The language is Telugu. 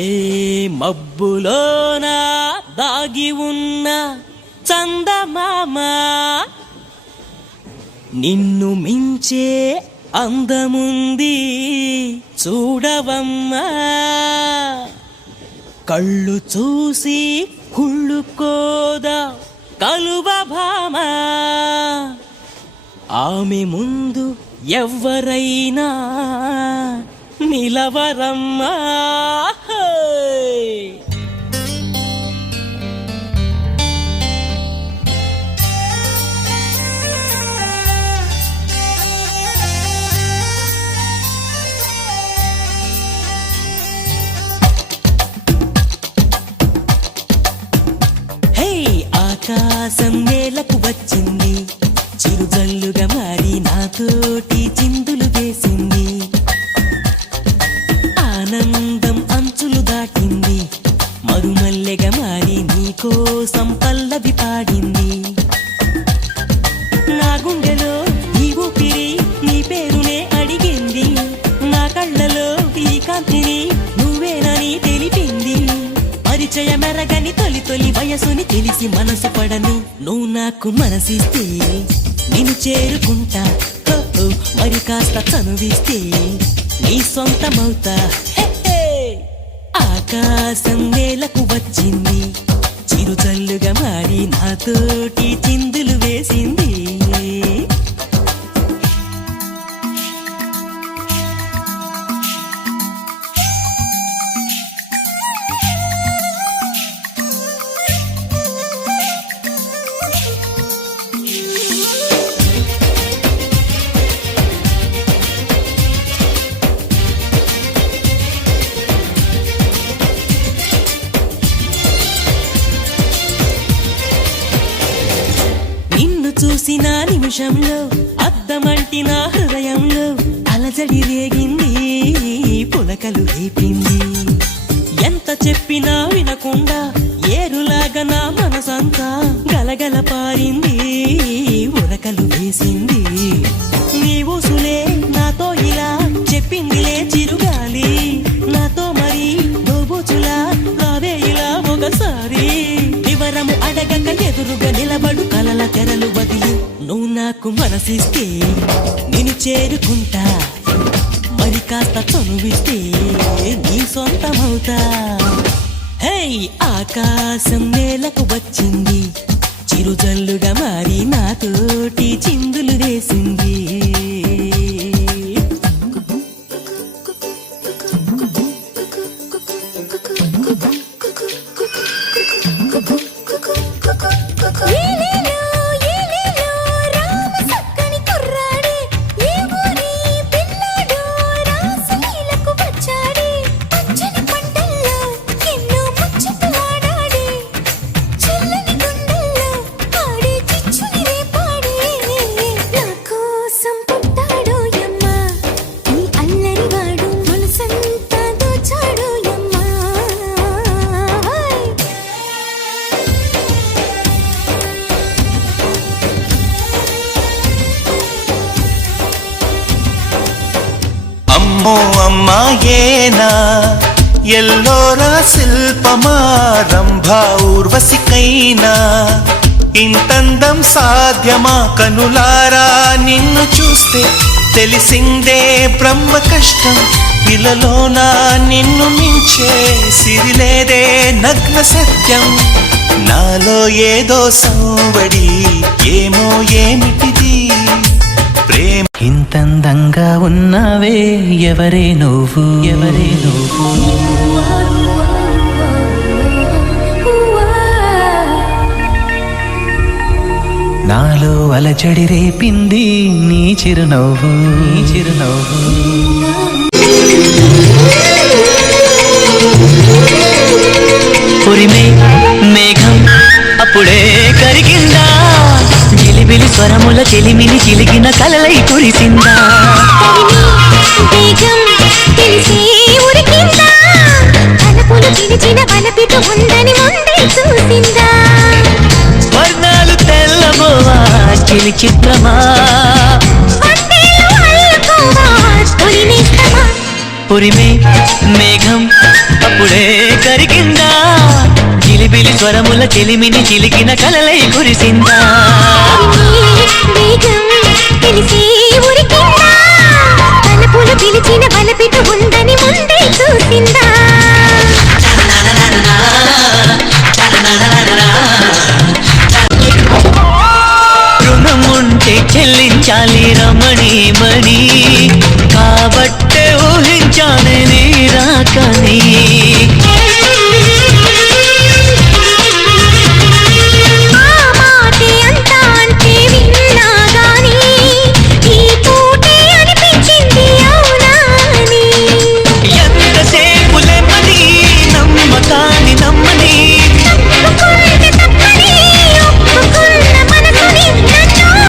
ఏ మబ్బులోన దాగి ఉన్న చందమామ నిన్ను మించే అందముంది చూడవమ్మా. కళ్ళు చూసి కుళ్ళుకోదా కలువ భామ, ఆమె ముందు ఎవ్వరైనా నిలవరమ్మా. ఆకాశం నేలకు వచ్చింది, చిరుజల్లుగా మారి నాతోటి చిందులు వేసింది. ఆనందం అంచులు దాటింది, మరుమల్లెగా మారి నీకోసం పల్లవి పాడింది. నా గుండెలో ఈ ఊపిరి నీ పేరునే అడిగింది, నా కళ్ళలో ఈ కాంతిని నువ్వేనని తెలిపింది. పరిచయమెరగని తొలి తొలి వయసుని తెలిసి మనసు పడని నువ్వు నాకు మనసిస్తే నిన్ను చేరుకుంటా. మరి కాస్త చనువిస్తే నీ సొంతమవుతా. ఆకాశం నేలకు వచ్చింది, చిరుజల్లుగా మారి నాతోటి చిందులు వేసింది. చూసిన నిమిషంలో అద్దమంటి నా హృదయంలో అలజడి రేగింది, పులకలు రేపింది. ఎంత చెప్పినా వినకుండా ఏరులాగా నా మనసంతా గలగల పారింది, ఉరకలు వేసింది. నీ ఊసులే నాతో ఇలా చెప్పిందిలే చిరుగాలి, నాతో మరి దోబూచులా రావే ఇలా ఒకసారి. వివరము అడగక ఎదురుగా నిలబడు కలల తెరలు వదిలి నువ్వు నాకు మనసిస్తే నేను చేరుకుంటా. మరి కాస్త చనువిస్తే నీ సొంతమవుతా. హే ఆకాశం నేలకు వచ్చింది, చిరుజల్లుగా మారి నాతోటి చిందులు వేసింది. అమ్మాయేనా ఎల్లోరా శిల్పమా, రంభా ఊర్వశికైనా ఇంతందం సాధ్యమా? కనులారా నిన్ను చూస్తే తెలిసిందే బ్రహ్మ కష్టం, ఇలలోనా నిన్ను మించే సిరిలేదే నగ్న సత్యం. నాలో ఏదో సంవడి ఏమో ఏమిటిది ప్రేమ. ఇంతందంగా ఉన్నావే ఎవరే నువ్వు, ఎవరే నువ్వు? నాలో అలచడి రేపింది నీ చిరునవ్వు, నీ చిరునవ్వు. ఉరిమే మేఘం అప్పుడే కరిగిందా, జిలిబిలి స్వరముల చెలిమిని చిలిగిన కలలై కురిసిందా. వర్ణాలు తెల్లబోవా చిలి చిత్రమా, ఉరిమే మేఘం అప్పుడే కరిగిందా జిలిబిలి స్వరముల చెలిమిని చిలికిన కలలై కురిసిందా వేగం తెలిసే ఉరికిందా తలపులు పిలిచిన బలపిటు